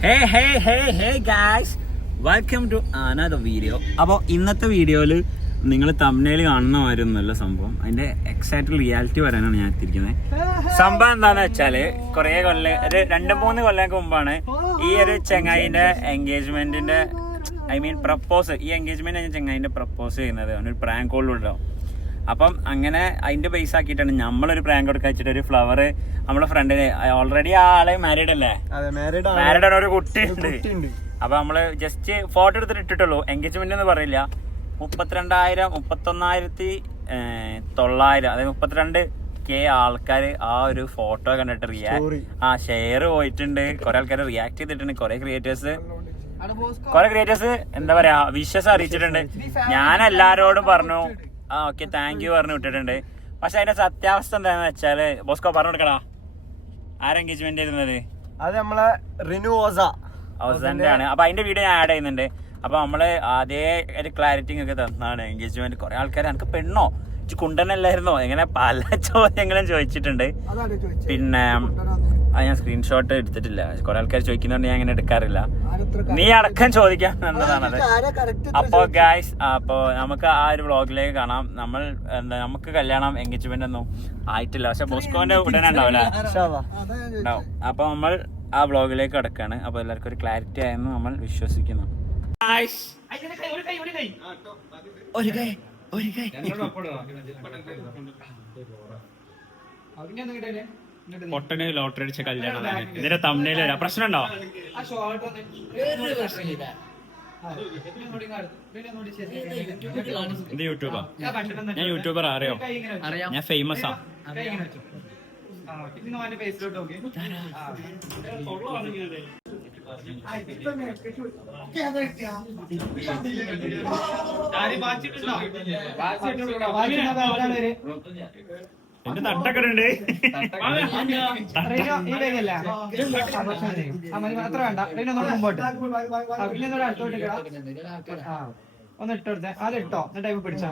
Hey guys, welcome to another video. അപ്പോൾ ഇന്നത്തെ വീഡിയോയിൽ നിങ്ങൾ തംബ്നെയിൽ കാണുന്ന മാതിരിയൊന്നുമല്ല സംഭവം. അതിന്റെ എക്സാക്ട് റിയാലിറ്റി പറയാനാണ് ഞാൻ എത്തിയിരിക്കുന്നത്. സംഭവം എന്താണെന്ന് വെച്ചാല് ഒരു 2-3 കൊല്ലങ്ങൾക്ക് മുമ്പാണ് ഈ ഒരു ചെങ്ങായിന്റെ എൻഗേജ്മെന്റിന്റെ പ്രപ്പോസ് ഈ എൻഗേജ്മെന്റ് ചെങ്ങായിന്റെ പ്രപ്പോസ് ചെയ്യുന്നത് ഒരു പ്രാങ്ക് കോളിലുണ്ടാവും. അപ്പം അങ്ങനെ അതിന്റെ ബേസ് ആക്കിയിട്ടാണ് നമ്മളൊരു പ്രാങ്ക് കൊടുക്കാൻ വെച്ചിട്ട് ഒരു ഫ്ലവർ നമ്മുടെ ഫ്രണ്ടിന് ഓൾറെഡി ആ ആളെ മാരീഡ് അല്ലേ, മാരീഡ് ആണ്, ഒരു കുട്ടി ഉണ്ട്. അപ്പൊ നമ്മള് ജസ്റ്റ് ഫോട്ടോ എടുത്തിട്ട് ഇട്ടിട്ടുള്ളൂ. എൻഗേജ്മെന്റ് എന്ന് പറയില്ല. 31,900 അതായത് 32K ആൾക്കാര് ആ ഒരു ഫോട്ടോ കണ്ടിട്ട് ഷെയർ പോയിട്ടുണ്ട്. കുറെ ആൾക്കാർ റിയാക്ട് ചെയ്തിട്ടുണ്ട്. കുറെ ക്രിയേറ്റേഴ്സ് എന്താ പറയാ വിശ്വാസം അറിയിച്ചിട്ടുണ്ട്. ഞാൻ എല്ലാരോടും പറഞ്ഞു ഓക്കെ താങ്ക് യു പറഞ്ഞു വിട്ടിട്ടുണ്ട്. പക്ഷെ അതിന്റെ സത്യാവസ്ഥ എന്താന്ന് വെച്ചാല് ബോസ്കോ പറഞ്ഞു കൊടുക്കടാ, ആര് എൻഗേജ്മെന്റ് ഇരുന്നത്? അത് നമ്മളെ റിനു ഓസാന്റെ ആണ്. അപ്പൊ അതിന്റെ വീഡിയോ ഞാൻ ആഡ് ചെയ്യുന്നുണ്ട്. അപ്പൊ നമ്മള് അതേ ഒരു ക്ലാരിറ്റി ഒക്കെ തന്നാണ് എൻഗേജ്മെന്റ്. കുറെ ആൾക്കാർ എനിക്ക് പെണ്ണോ കുണ്ടനല്ലായിരുന്നോ ഇങ്ങനെ പല ചോദ്യങ്ങളും ചോദിച്ചിട്ടുണ്ട്. പിന്നെ ഞാൻ സ്ക്രീൻഷോട്ട് എടുത്തിട്ടില്ല. കുറെ ആൾക്കാർ ചോദിക്കുന്നതുകൊണ്ട് ഞാൻ അങ്ങനെ എടുക്കാറില്ല. നീ അടക്കം ചോദിക്കാൻ എന്നതാണത്. അപ്പൊ ഗായ്സ്, അപ്പൊ നമുക്ക് ആ ഒരു വ്ളോഗിലേക്ക് കാണാം. നമുക്ക് കല്യാണം എൻഗേജ്മെന്റ് ഒന്നും ആയിട്ടില്ല. പക്ഷെ ബോസ്കോന്റെ ഉടനെ ഉണ്ടാവില്ല. അപ്പൊ നമ്മൾ ആ വ്ളോഗിലേക്ക് കടക്കാണ്. അപ്പൊ എല്ലാവർക്കും ഒരു ക്ലാരിറ്റി ആയെന്ന് നമ്മൾ വിശ്വസിക്കുന്നു. പൊട്ടന് ലോട്ടറി അടിച്ച കല്യാണം ഇതിന്റെ തംബ്നെയിൽ വരാം. പ്രശ്നമുണ്ടോ? ഇത് യൂട്യൂബാ. ഞാൻ യൂട്യൂബർ അറിയോ? ഞാൻ ഫേമസ് ആ. എന്റെ തട്ടൊക്കെ ഉണ്ട്. ഒന്ന് ഇട്ടോടുത്തേ, അത് ഇട്ടോ ടൈപ്പ് പിടിച്ചാ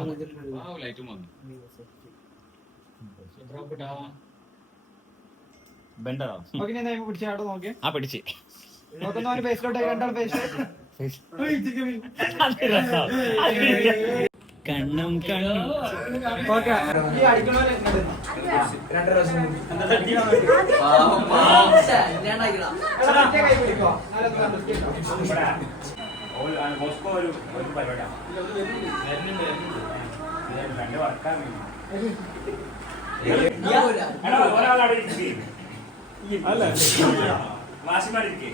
പിടിച്ചാട്ടോ. നോക്കി ആ പിടിച്ച് നോക്കുന്ന പേസ്റ്റിലോട്ട് രണ്ടാൾ പേസ്റ്റ് കണ്ണും കണ്ണും വാശിമാരിക്കേ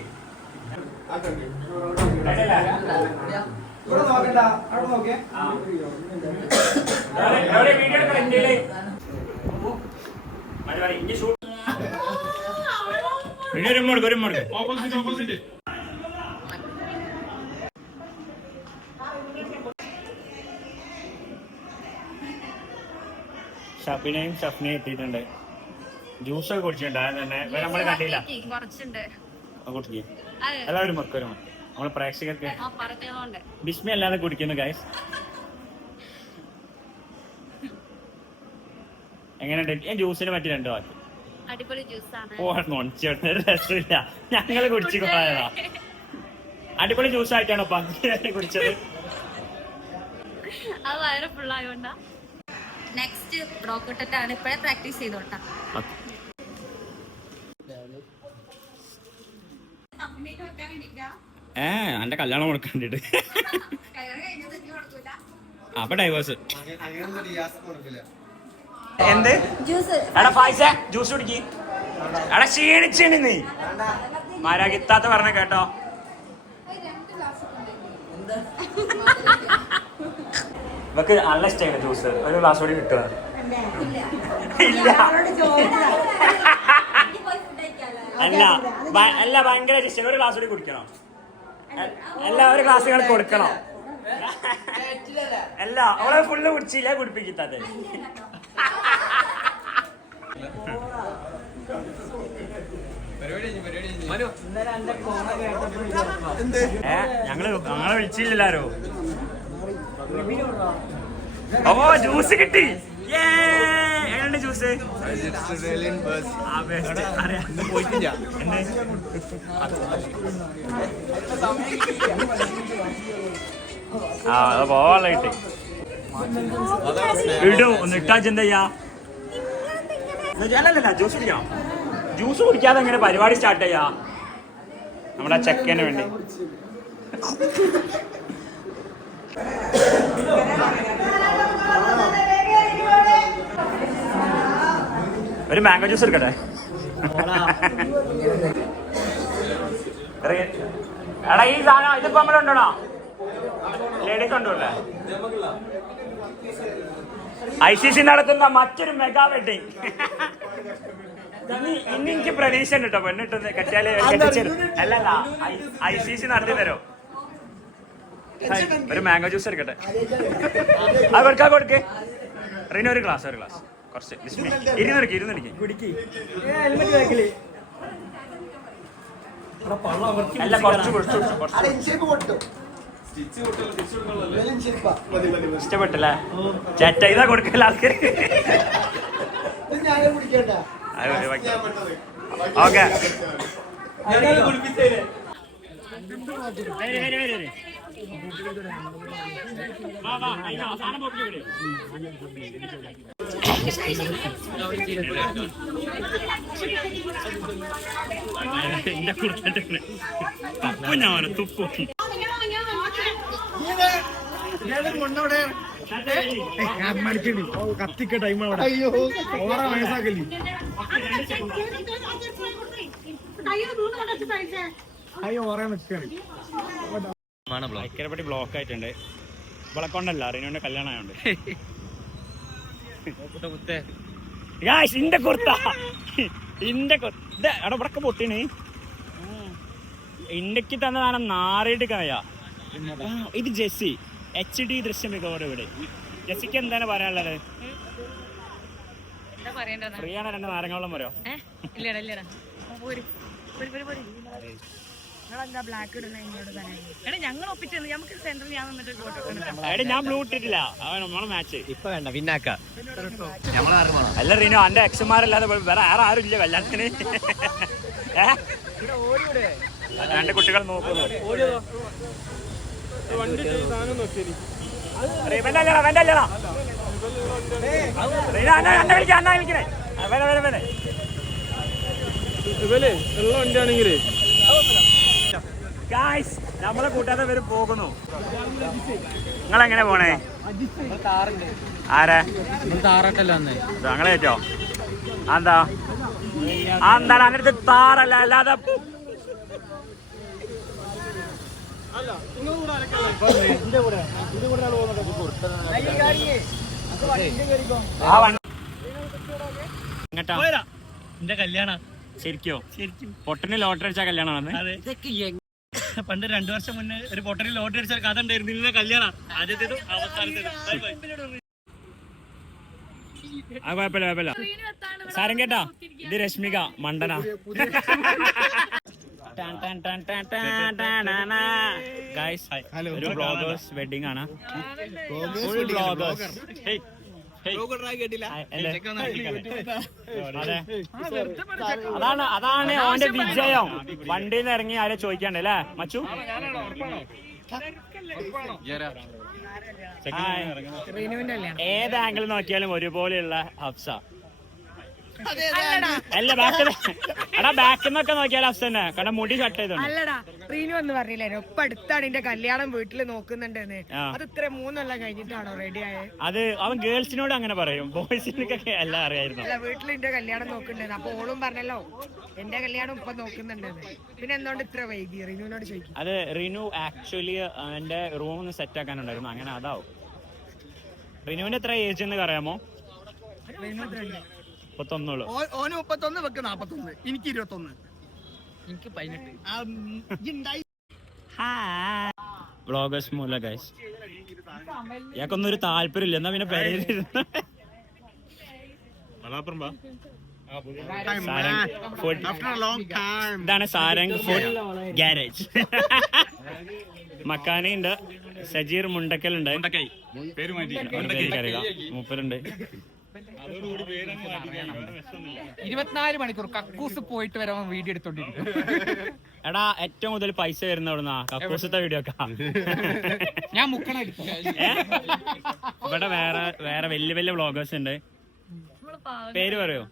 ഷഫിനെയും ഷഫ്നെയും എത്തിയിട്ടുണ്ട്. ജ്യൂസൊക്കെ കുടിച്ചിട്ടുണ്ട്. തന്നെ നമ്മള് കണ്ടില്ല. കുടിക്കേ എല്ലാവരും മക്കളും നമ്മള് പ്രേക്ഷകർക്ക് ബിസ്മി അല്ലാതെ കുടിക്കുന്നു ഗൈസ്. എങ്ങനെയുണ്ട്? ഞാൻ ജ്യൂസിനെ പറ്റി 2 വാക്ക്. രസമില്ല, ഞങ്ങള് കുടിച്ചു പോയതാ. അടിപൊളി ജ്യൂസ് ആയിട്ടാണോ പങ്ക് കുടിച്ചത്? നെക്സ്റ്റ് ബ്രോക്കോട്ടാണ് ഇപ്പോഴേ പ്രാക്ടീസ് ചെയ്തോട്ടാ. എന്റെ കല്യാണം കൊടുക്കണ്ടിട്ട് അപ്പൊ ഡൈവേഴ്സ്. എന്ത് എടാ ഫായിസ ജ്യൂസ് കുടിക്ക്. എടാ ക്ഷീണിച്ചാണ് നീ മാരാകിത്താത്ത പറഞ്ഞ കേട്ടോ. ഇവക്ക് നല്ല ഇഷ്ടമാണ് ജ്യൂസ്. ഒരു ഗ്ലാസ് കൂടി കിട്ടുക. ഇല്ല അല്ല ഭയങ്കര ഇഷ്ടം. ഒരു ഗ്ലാസ് കൂടി കുടിക്കണം. ഒരു ഗ്ലാസ് നിങ്ങൾ കൊടുക്കണം. അല്ല അവളെ ഫുള്ള് കുടിച്ചില്ല, കുടിപ്പിക്കാതെ. ഞങ്ങളെ വിളിച്ചില്ലാരോ. ഓ ജ്യൂസ് കിട്ടി. എങ്ങനെയുണ്ട് ജ്യൂസ്? പോയിട്ടില്ല. പോവാളായിട്ട് ഇടും ഒന്ന് ഇട്ടാ ചെന്തയ്യാ. അല്ലല്ല ജ്യൂസ് കുടിക്കാം. ജ്യൂസ് കുടിക്കാതെ എങ്ങനെ പരിപാടി സ്റ്റാർട്ട് ചെയ്യാ? നമ്മുടെ ചെക്കന് വേണ്ടി ഒരു മാംഗോ ജ്യൂസ് എടുക്കട്ടെ. എടാ ഈ സാധനം ഇതിപ്പോ നമ്മളുണ്ടോ? ലേഡീസ് ഉണ്ടല്ലേ? ICC നടത്തുന്ന മറ്റൊരു മെഗാ വെഡിങ്. ഇനി എനിക്ക് പ്രതീക്ഷ ഉണ്ട് കേട്ടോ. പെണ്ണിട്ട് കെട്ടിയാല് അല്ലല്ല ICC നടത്തി തരോ? ഒരു മാംഗോ ജ്യൂസ് എടുക്കട്ടെ. അത് കൊടുക്കേ. റീന ഒരു ഗ്ലാസ് കുറച്ച് ഇരുന്നിടിക്ക്. അല്ല കുറച്ച് ഇഷ്ടപ്പെട്ടല്ലേ? ചേട്ട ഇതാ കൊടുക്കല്ല ആൾക്കാർ. ഓക്കെ തുപ്പും കത്തിക്ക ടൈം അവിടെ ഓരോ വയസ്സാക്കല്ലേ. അയ്യോ ഓരോ നിൽക്കാണ്. ഭയങ്കരപ്പെട്ടി ബ്ലോക്ക് ആയിട്ടുണ്ട്. വിളക്കൊണ്ടല്ല റിനുവിന്റെ കല്യാണം ആയോണ്ട്. അവിടെ ഇവിടൊക്കെ പൊട്ടീന്. ഇന്ത്യക്ക് തന്നെ നാണം നാറിയിട്ട് കയാ. ഇത് ജെസ്സി HD ദൃശ്യം മികവോടെ ഇവിടെ. ജെസ്സിക്ക് എന്താണ് പറയാനുള്ളത്? ഫ്രീ ആണ് 2 നാരങ്ങളും വരോ? ഞാൻ ബ്ലൂ ഇട്ടിട്ടില്ല. നമ്മളെ മാച്ച് ഇപ്പൊ വേണ്ട പിന്നാക്ക. അല്ല റീനോ എന്റെ എക്സുമാരല്ലാതെ വേറെ ആരും ഇല്ല കല്യാണത്തിന്. 2 കുട്ടികൾ നോക്കുന്നു. നമ്മളെ കൂട്ടാതെ പേര് പോകുന്നു. നിങ്ങളെങ്ങനെ പോണേ? ആരാ ഞങ്ങളെ ഏറ്റോ? എന്താ എന്താണ് അതിനടുത്ത് താറല്ല അല്ലാതെ എന്റെ കല്യാണം ശരിക്കോ? പൊട്ടന് ലോട്ടറി അടിച്ച കല്യാണം. പണ്ട് 2 വർഷം മുന്നേ ഒരു പൊട്ടന് ലോട്ടറി അടിച്ച കഥ ഉണ്ടായിരുന്നു. നിന്റെ കല്യാണം ആദ്യത്തേതും അവസാനത്തേതും. കുഴപ്പമില്ല സാരം കേട്ടാ. ഇത് രശ്മിക മണ്ടന. ഒരു ബ്ലോഗേഴ്സ് വെഡിങ് ആണ്. അതാണ് അവന്റെ വിജയം. വണ്ടിയിൽ നിന്ന് ഇറങ്ങി ആരെ ചോദിക്കാണ്ട് അല്ലേ മച്ചു? ഏത് ആംഗിൾ നോക്കിയാലും ഒരുപോലെയുള്ള ഹഫ്സ. അല്ല ബാക്കിൽ നിന്നൊക്കെ നോക്കിയാൽ ഹഫ്സ തന്നെ. കാരണം മുടി കട്ട് ചെയ്തോണ്ട്. അല്ലടാ റീനു എന്ന് പറഞ്ഞില്ലേ ഇപ്പൊ അടുത്താണ് എന്റെ കല്യാണം വീട്ടില് നോക്കുന്നുണ്ടെന്ന്. അത് ഇത്ര 3 കൊല്ലം കഴിഞ്ഞിട്ടാണോ റെഡി ആയത്? അത് അവൻ ഗേൾസിനോട് അങ്ങനെ പറയും. ബോയ്സിനൊക്കെ എല്ലാം അറിയായിരുന്നു. അല്ല വീട്ടിൽ എന്റെ കല്യാണം നോക്കുന്നുണ്ടെന്ന്. അപ്പൊ ഓളും പറഞ്ഞല്ലോ എന്റെ കല്യാണം ഇപ്പൊ നോക്കുന്നുണ്ടെന്ന്. പിന്നെ എന്തുകൊണ്ട് ഇത്ര വൈകി? റീനുവിനോട് ചോദിക്കും. അത് റീനു ആക്ച്വലി എന്റെ റൂം ഒന്ന് സെറ്റ് ആക്കാനുണ്ടായിരുന്നു. അങ്ങനെ അതാവും. റീനുവിന്റെ എത്ര ഏജ് എന്ന് അറിയാമോ? 31. ഓന് 31 വെക്ക് 41. എനിക്ക് 21. എനിക്ക് 18. വ്ളോഗേഴ്സ് മൂല ഗൈസ്. ഇയാൾക്കൊന്നും ഒരു താല്പര്യമില്ല. എന്നാ പിന്നെ പേരിലിരുന്ന ഇതാണ് സാരംഗ് ഫുഡ് ഗാരേജ്. മക്കാനുണ്ട്. സജീർ മുണ്ടക്കലുണ്ട്. മൂപ്പരുണ്ട്. 24 മണിക്കൂർ കക്കൂസ് പോയിട്ട് വരാൻ വീഡിയോ എടുത്തോണ്ടിരിക്കും. എടാ ഏറ്റവും കൂടുതൽ പൈസ വരുന്ന എവിടുന്നാ കക്കൂസത്തെ വീഡിയോ ഒക്കെ ഞാൻ മുക്കണ എടുത്തു. ഇവിടെ വേറെ വലിയ വലിയ വ്ളോഗേഴ്സ് ഉണ്ട്. പേര് പറയോ?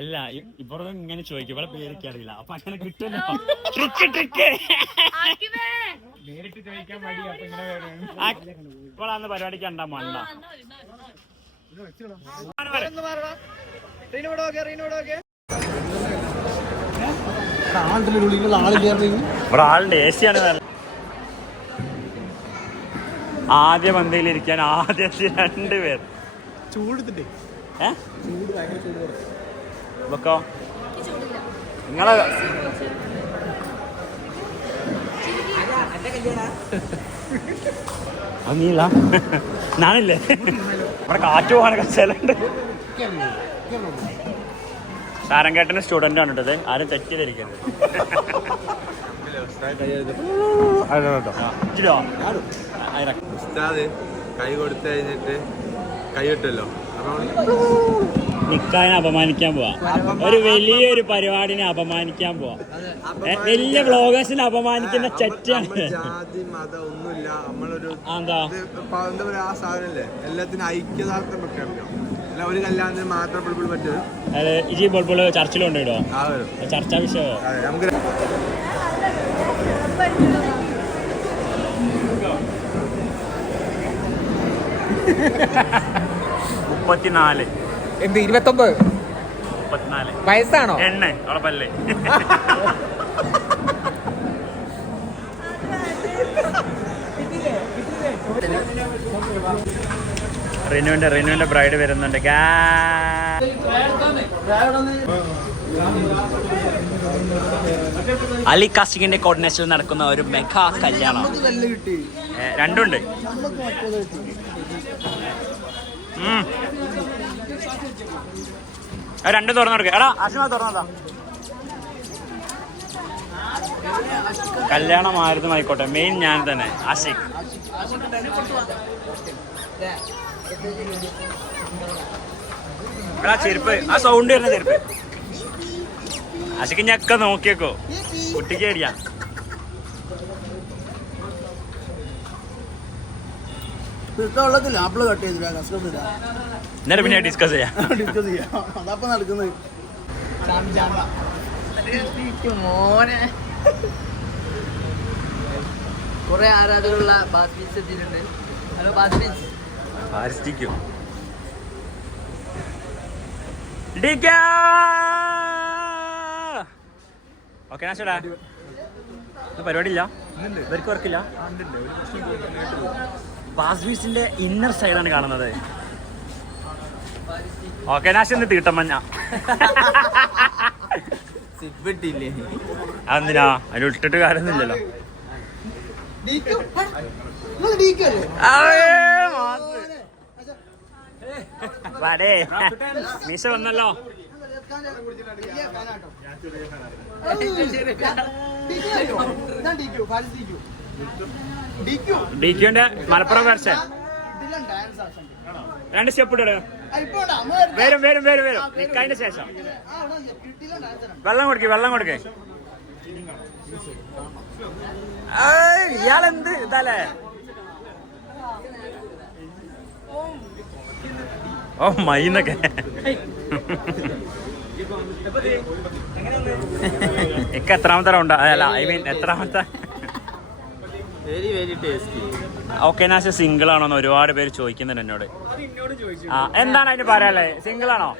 അല്ല ഇവിടെ ഇങ്ങനെ ചോദിക്കും, ഇവിടെ പേരൊക്കെ അറിയില്ല. അപ്പൊ അങ്ങനെ കിട്ടുമല്ലോ. ട്രിക്ക് നേരിട്ട് ചോദിക്കാൻ മടി. അപ്പൊ ഇങ്ങനെ ഇപ്പോഴാന്ന് പരിപാടിക്ക് ഉണ്ടാ മണ്ട. ഇവിടെ ആളുണ്ട്. AC ആണ്. ആദ്യ പന്തിയിലിരിക്കാൻ ആദ്യത്തെ 2 പേർ ചൂടെടുത്തിട്ടേ ഇവക്കോ നിങ്ങളെ നീല ഞാനില്ലേ ഇവിടെ കാറ്റ് പോകാനൊക്കെ സ്ഥലമുണ്ട്. സാരംകേട്ടന്റെ സ്റ്റുഡന്റ് ആണ് ഇട്ടത്. ആരും തെറ്റിദ്ധരിക്കരുത്. കൈ കൊടുത്തു കഴിഞ്ഞിട്ട് കൈ കിട്ടല്ലോ. നിക്കാനെ അപമാനിക്കാൻ പോവാ. ഒരു വലിയൊരു പരിപാടിനെ അപമാനിക്കാൻ പോവാ. വലിയ വ്ളോഗേഴ്സിനെ അപമാനിക്കുന്ന ചെറ്റാണ്. ജാതി മതം ഒന്നുമില്ല. നമ്മളൊരു എന്താ പറയാ ആ സാധനല്ലേ എല്ലാത്തിനും ഐക്യദാർഢ്യം പ്രഖ്യാപിക്കണം. അല്ല ഒരു കല്യാണത്തിന് മാത്രം ബിൾബിൾ പറ്റും. ഇജി ബോൾബോൾ ചർച്ചിലുണ്ടോ? ചർച്ചാ വിഷയമോ? നമുക്ക് 34 എന്ത് 29 34 വയസ്സാണോ? എണ്ണ ഉറപ്പല്ലേ? റിനുവിന്റെ ബ്രൈഡ് വരുന്നുണ്ട്. അലി കാസ്റ്റിങ്ങിന്റെ കോർഡിനേഷനിൽ നടക്കുന്ന ഒരു മെഗാ കല്യാണം. രണ്ടുണ്ട്. രണ്ട് തുറന്നു കൊടുക്ക. എടാ അശ്വ തുറന്നതാ. കല്യാണം ആയിരുന്നു ആയിക്കോട്ടെ, മെയിൻ ഞാൻ തന്നെ. ആഷിഖ് എടാ ചെരുപ്പ്, ആ സൗണ്ട് വരുന്ന ചെരുപ്പ്. ആഷിക്ക് ഞൊക്കെ നോക്കിയേക്കോ, കുട്ടിക്ക് അടിയാ. എന്നിട്ട് പിന്നെ ഡിസ്കസ് ചെയ്യാം. മോനെ കുറെ ആരാധകരുള്ള ബാസ്ബീച്ച് എത്തിയിട്ടുണ്ട്. ഹലോ ബാസ്ബീച്ച്. ഓക്കെ നാശടാ, പരിപാടി ഇല്ല, ഇവർക്ക് വർക്കില്ല. ബാസ്ബീച്ചിന്റെ ഇന്നർ സൈഡാണ് കാണുന്നത്. ഓക്കെ നാശ ഒന്ന് തീട്ടമഞ്ഞ അതെന്തിനാ അതിന് ഇട്ടിട്ട് കാര്യമൊന്നുമില്ലല്ലോ. വടേ മീശ വന്നല്ലോ. ഡിക്യുന്റെ മലപ്പുറം വേർഷൻ 2 സ്റ്റെപ്പ് ഇട. വരും വരും വരും വരും. നിക്കതിന്റെ ശേഷം വെള്ളം കൊടുക്കേ. ഇയാളെന്ത് ഇതല്ലേ? ഓ മൈന്നൊക്കെ എനിക്ക് എത്രാമത്തെ റൗണ്ടാ? അല്ല ഐ മീൻ എത്രാമത്തെ? Very very tasty. ഓക്കെ നാശ സിംഗിൾ ആണോന്ന് ഒരുപാട് പേര് ചോദിക്കുന്നുണ്ട് എന്നോട്. ആ എന്താണ് അതിന് പറയാല്ലേ? സിംഗിൾ ആണോ?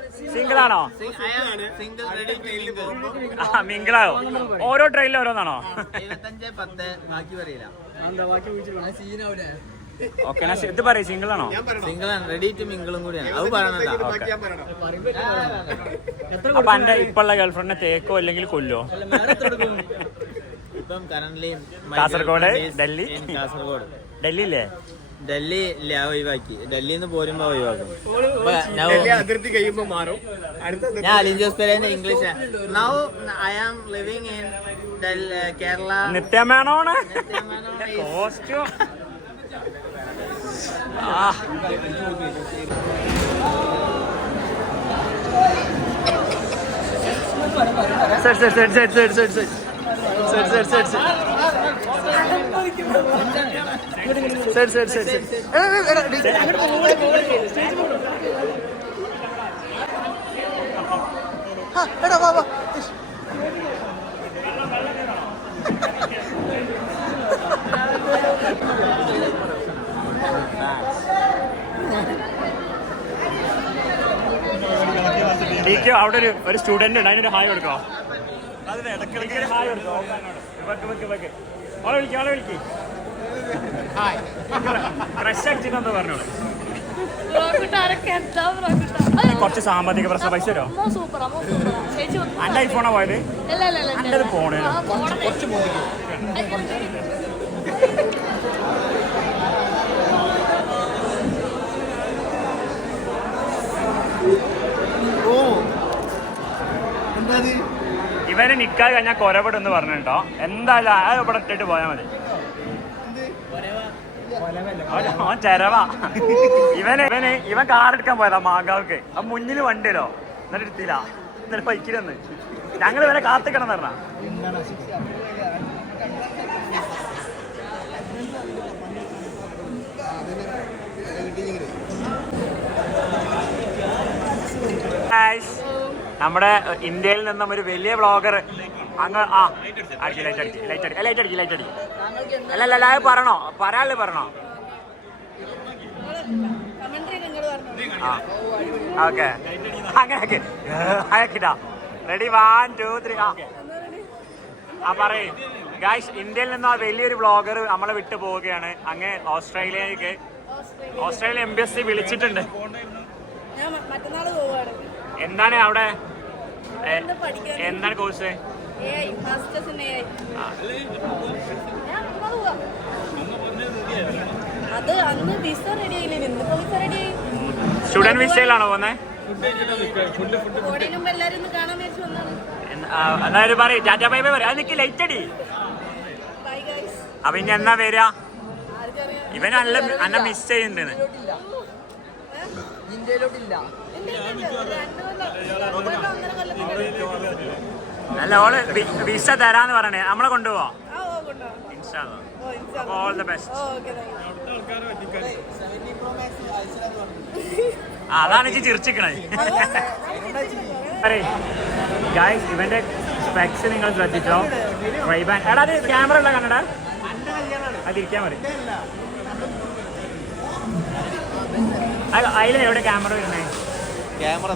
ആ മിംഗിളായോ? ഓരോ ട്രെയിനിലും ഓരോന്നാണോ? 75-10 ബാക്കി പറയില്ല. ഓക്കെ നാശ ഇത് പറയും, സിംഗിൾ ആണോ? സിംഗിൾ ആണ്, റെഡി ടു മിംഗിളും കൂടിയാണ്. അത് പറയണല്ലോ. അപ്പൊ എന്റെ ഇപ്പുള്ള ഗേൾഫ്രണ്ടിനെ തേക്കോ അല്ലെങ്കിൽ കൊല്ലോ? ഇപ്പം കറന്റ്ലി കാസർഗോഡ്, ഡൽഹി. ഡൽഹി ഇല്ലേ? ഡൽഹി ഇല്ല, ഒഴിവാക്കി. ഡൽഹിയിൽ നിന്ന് പോരുമ്പോ ഒഴിവാക്കും. അതിർത്തി കഴിയുമ്പോ മാറും. ഞാൻ അലിൻ ജോസ് പെരേന്റെ English. Now I am living in Kerala. നിത്യമേനോണ് കോസ്റ്റ്യൂം. അവിടെ ഒരു സ്റ്റുഡന്റ് ഉണ്ട്, അതിനൊരു ഹായ് കൊടുക്കോ? അതിന് ഇടയ്ക്കിടയ്ക്ക് ഒരു ഹായ് കൊടുക്കോ? അവളെ വിളിക്കും. ക്രഷ് അടിച്ചിട്ടെന്ന് പറഞ്ഞോളൂ. കുറച്ച് സാമ്പത്തിക പ്രശ്നം, പൈസ തരോ? അന്റെ ഐഫോണാ പോയത്? അന്റെ ഫോണ് കുറച്ച് ഇവന് നിക്കാതെ കഴിഞ്ഞാൽ കൊരപെടുന്ന് പറഞ്ഞിട്ടോ. എന്തായാലും ആ ഇവിടെ ഇട്ടിട്ട് പോയാൽ മതി. അവൻ ചെരവാ. ഇവൻ കാറെടുക്കാൻ പോയതാ മാങ്കാവക്ക്. ആ മുന്നിൽ വണ്ടിയിലോ എന്നിട്ട് എടുത്തില്ല. എന്നിട്ട് ബൈക്കിലൊന്ന് ഞങ്ങൾ ഇവനെ കാത്തിക്കണം പറഞ്ഞ. നമ്മുടെ ഇന്ത്യയിൽ നിന്നും ഒരു വലിയ വ്ളോഗർ അങ്ങ് ലൈറ്റ് അടിക്കും. അല്ലല്ല അത് പറഞ്ഞോ, പറയാല്ലേ പറഞ്ഞോ. ഓക്കെ അങ്ങനെ അയക്കിട്ടാ. റെഡി 1 2 3 പറയ് ഗായ്സ്. ഇന്ത്യയിൽ നിന്നും ആ വലിയൊരു വ്ളോഗർ നമ്മളെ വിട്ടു പോവുകയാണ് അങ്ങ് ഓസ്ട്രേലിയയിലേക്ക്. ഓസ്ട്രേലിയ എംബസി വിളിച്ചിട്ടുണ്ട്. എന്താണ് അവിടെ, എന്താണ് കോഴ്സ്? സ്റ്റുഡന്റ് വിസയിലാണോ പോന്നെ? എന്നാലും പറയും ടാറ്റാ ബൈ ബൈ പറയും. അത് നിക്ക് ലൈറ്റ് അടി. അപ്പൊ ഇനി എന്നാ വരിക? ഇവൻ അന്ന മിസ് ചെയ്യുന്നുണ്ട്. അല്ല ഓള് വിസ തരാന്ന് പറയണേ. നമ്മളെ കൊണ്ടുപോവാ. All the best. അതാണ് എനിക്ക് ചിരിച്ചിക്കണേ. ഗായ്സ് ഇവന്റെ സ്പെക്സ് നിങ്ങൾ ശ്രദ്ധിച്ചോ. റൈബാൻ. എടാ അത് ക്യാമറ ഉള്ള കണ്ണടാ, അതിരിക്കാൻ മതി. അതിലെ എവിടെ ക്യാമറ വരുന്നേ? ക്യാമറ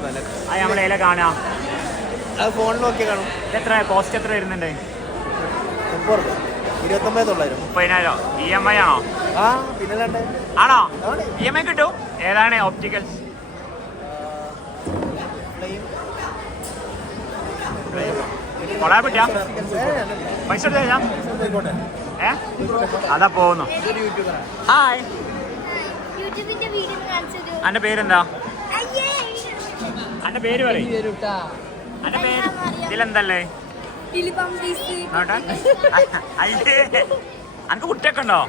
നമ്മളെ കാണാം. അത് ഫോണിൽ നോക്കി കാണും. എത്ര കോസ്റ്റ് എത്ര വരുന്നുണ്ട്? 29,900. 30,000. EMI ആണോ? പിന്നെ ആണോ? EMI കിട്ടും. ഏതാണ് ഓപ്റ്റിക്കൽസ്? കൊളാ പറ്റാ പൈസ എടുത്താ അതാ പോകുന്നു. ഹായ്, അന്റെ പേരെന്താ? അന്റെ പേര് പറയും. അന്റെ പേര് ഇതിലെന്തല്ലേ? അനക്ക് കുട്ടിയൊക്കെ ഉണ്ടോ?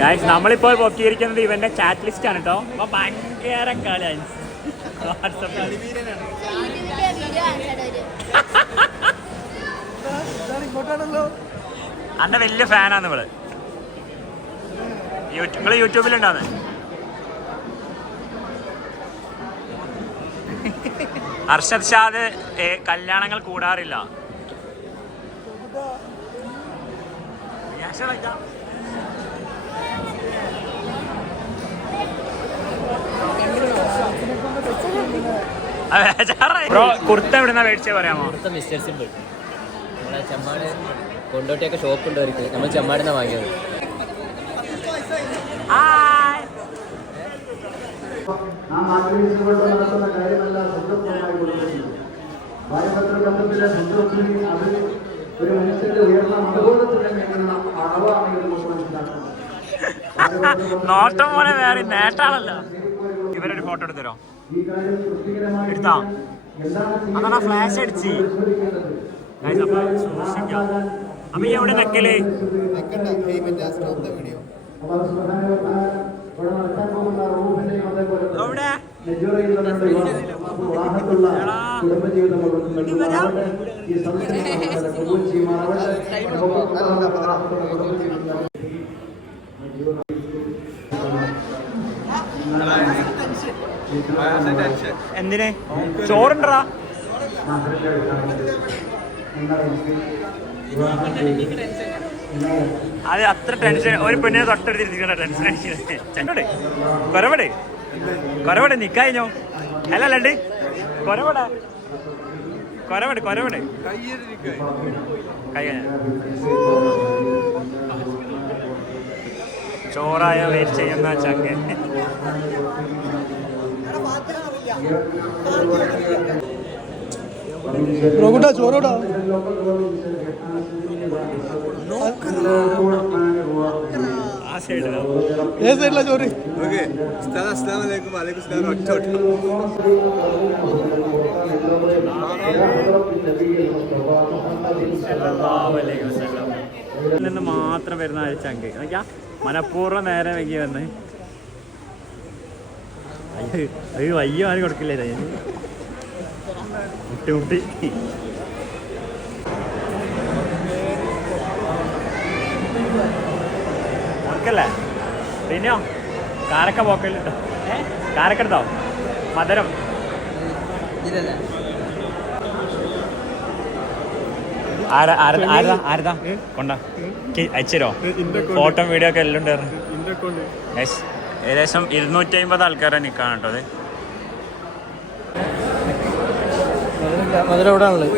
ഗായ്സ് നമ്മളിപ്പോ പൊക്കിയിരിക്കുന്നത് ഇവന്റെ ചാറ്റ് ലിസ്റ്റ് ആണ് കേട്ടോ. അപ്പൊ ഭയങ്കര കളിയാണ്. അന്റെ വലിയ ഫാനാണ് ഇവള്. നിങ്ങള് യൂട്യൂബിലുണ്ടാന്ന്. അർഷദ് ഷാദ് കല്യാണങ്ങൾ കൂടാറില്ല. ബ്രോ കുർത്ത എവിടുന്നാ മേടിച്ചേ പറയാമോ? മിസ്റ്റർ സിമ്പിൾ നമ്മളെ ചെമ്മാട് കൊണ്ടോട്ടിയൊക്കെ ഷോപ്പ് ഉണ്ട് അവർക്ക്. നമ്മൾ ചെമ്മാടിന്നാ വാങ്ങിയത്. നോട്ടം പോലെ വേറെ നേട്ടാണല്ലോ. ഇവരൊരു ഫോട്ടോ എടുത്തരോ? എടുത്താ അതാണ് ഫ്ലാഷ് അടിച്ച്. അപ്പൊ ഈ എവിടെ നെക്കല്? എവിടെ എന്തിന് ചോറുണ്ടടാ? അത് അത്ര ടെൻഷൻ ഒരു പെണ്ണിനെ തൊട്ടടുത്തിരിക്കണ ടെൻഷൻ അടിക്കുന്നത്. കൊരവട് നിക്കായിഞ്ഞോ അല്ലണ്ട് കൊരവട് കൈ ചോറായ വെയിറ്റ് ചെയ്യുന്ന ചങ്ങ. ചോറോടാ ആ സൈഡിലോ ഏത് സൈഡിലാ ചോറ്? ഓക്കെ അസ്സലാമു അലൈക്കും. വലൈക്കും സലാം. ഒറ്റ നിന്ന് മാത്രം വരുന്ന ആ ചങ്ക് നോക്കിയാ മനഃപൂർവ്വം നേരെ വൈകി വന്ന് അത് വയ്യ ആരും കൊടുക്കില്ല മുട്ടി ഓർക്കല്ലേ? പിന്നെയോ കാരക്ക പോക്കല്ലോ, കാരക്ക എടുത്തോ? മധുരം ആരതാ കൊണ്ട അയച്ചരോ? ഫോട്ടോ വീഡിയോ ഒക്കെ എല്ലാം ഉണ്ടായിരുന്നു. ഏകദേശം 250 ആൾക്കാരെ നിൽക്കാണ് കേട്ടോ. അത് മധുരം എവിടെ ആണല്ലോ?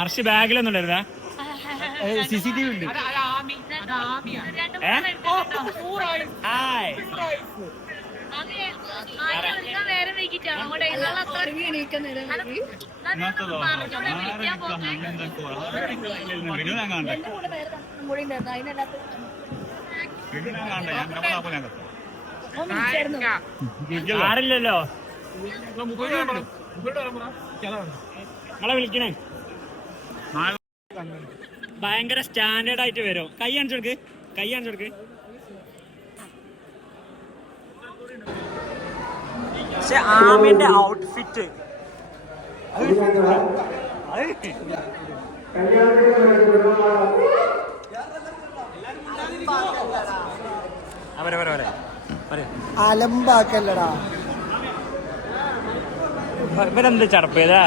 അർഷി ബാഗിലൊന്നും ഉണ്ടായിരുന്നേ? CCTV ഉണ്ട്. ആരില്ലല്ലോ നിങ്ങളെ വിളിക്കണേ. ഭയങ്കര സ്റ്റാൻഡേർഡ് ആയിട്ട് വരും. കൈ കാണിച്ചു കൊടുക്ക്. പക്ഷെ ആമിന്റെ ഔട്ട്ഫിറ്റ് അലമ്പാക്കല്ലടാ. ഇവരെന്ത് ചടപ്പേതാ?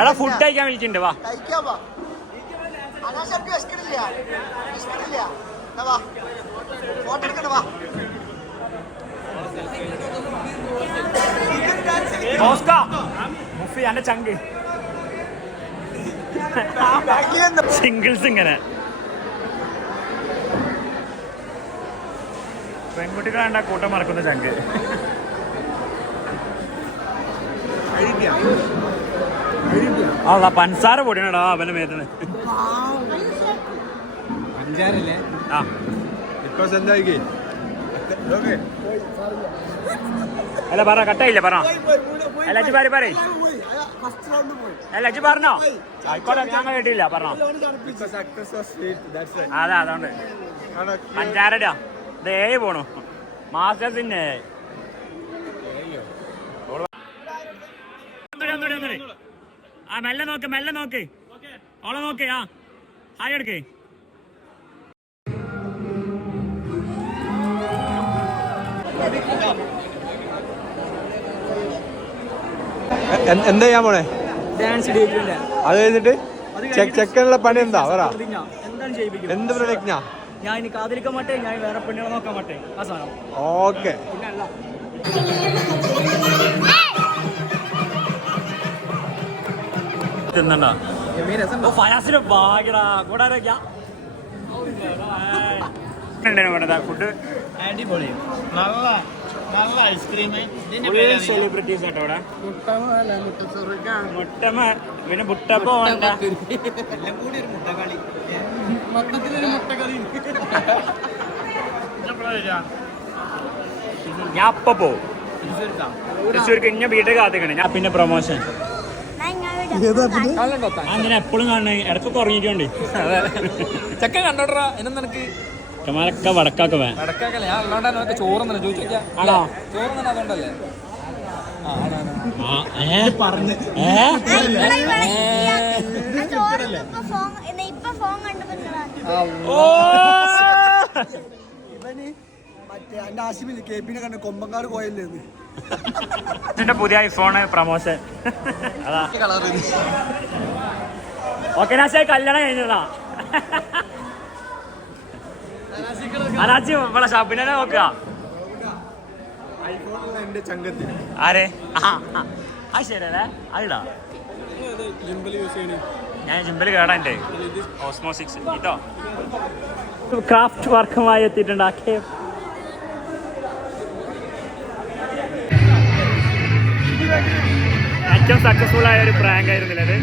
എടാ ഫുഡ് കഴിക്കാൻ വിളിച്ചിട്ടുണ്ട്. വാ മുഫി എന്റെ ചങ്ക് സിംഗിൾസ് ഇങ്ങനെ പെൺകുട്ടികളാണ്ട കൂട്ടം മറക്കുന്ന ചങ്ക്. പൻസാര പൊടിയണടാ അവന്റെ മേത്തിന്. ആ അല്ല പറ കട്ടായില്ല പറ. അല്ല അജി പറ അല്ല അജി പറഞ്ഞോ? ആയിക്കോട്ടെ ഞാൻ കേട്ടില്ല പറഞ്ഞോ. അതാ അതുകൊണ്ട് പഞ്ചാരടാ ദേ പോണു മാസ്റ്റേഴ്സിന്റെ. ആ മെല്ലെ നോക്ക് ഓളെ നോക്ക്. ആ ഹായ് എടുക്കേ. എന്താ ചെയ്യാൻ പോണേ? ഡാൻസ് അത് കഴിഞ്ഞിട്ട് ചെക്കനുള്ള പണി എന്താ പറ? എന്ത് പ്രൊഡക്റ്റ്? ഞാൻ ഇനി കാതിരിക്കാൻ മാട്ടേ, ഞാൻ വേറെ പെണ്ണുകളെ നോക്കാൻ മാട്ടേ. ആ സാധനം ഓക്കെ. തിന്നണ്ടോ ഫയാസിന് ഭാഗ്യടാ കൂടാരൊക്കെയാ ഫുഡ് അടിപൊളി. നല്ല ഐസ്ക്രീം. സെലിബ്രിറ്റീസ് ആട്ടോ ഇവിടെ. മുട്ടമ പിന്നെ മുട്ടപ്പ വേണ്ട. എല്ലാം കൂടി ഒരു മുട്ടക്കളി, മൊത്തത്തിലൊരു മുട്ടക്കളി. ഞാൻ അപ്പൊ പോവും തൃശ്ശൂർക്ക്. ഇന്ന വീട്ടിൽ കാത്തിക്കണേ. ഞാൻ പിന്നെ പ്രൊമോഷൻ അങ്ങനെ എപ്പോഴും കാണണേ ഇടയ്ക്കൊക്കെ ഉറങ്ങിക്കോണ്ട് ചെക്കൻ കണ്ടോട്ടാ എന്നും നിനക്ക് കമാരൊക്കെ വടക്കാക്കെ വേ വടക്കാക്കല്ലേ ഞാൻ അല്ലാണ്ട് ചോറുന്നല്ലോ ചോദിച്ചു ആണോ ചോറുന്നല്ല അതുകൊണ്ടല്ലേ എന്റെ പുതിയ ഐഫോണ് പ്രമോഷൻ അതാ ഓക്കെ നാശ കല്യാണം കഴിഞ്ഞതാ അനാച്ചി ഇവിടെ ഷാപ്പിനെ നോക്കുക എന്റെ ചങ്കത്തിൽ ആരെ ആ ശരിയല്ലേ അതിടാ ഞാൻ ജിമ്പിൽ കേടാൻ്റെ ഓസ്മോസിക്സ് ഇതോ ക്രാഫ്റ്റ് വർക്കുമായി എത്തിയിട്ടുണ്ടാക്കിയ ഏറ്റവും സക്സസ്ഫുൾ ആയ ഒരു പ്രാങ്ക് ആയിരുന്നില്ല അത്.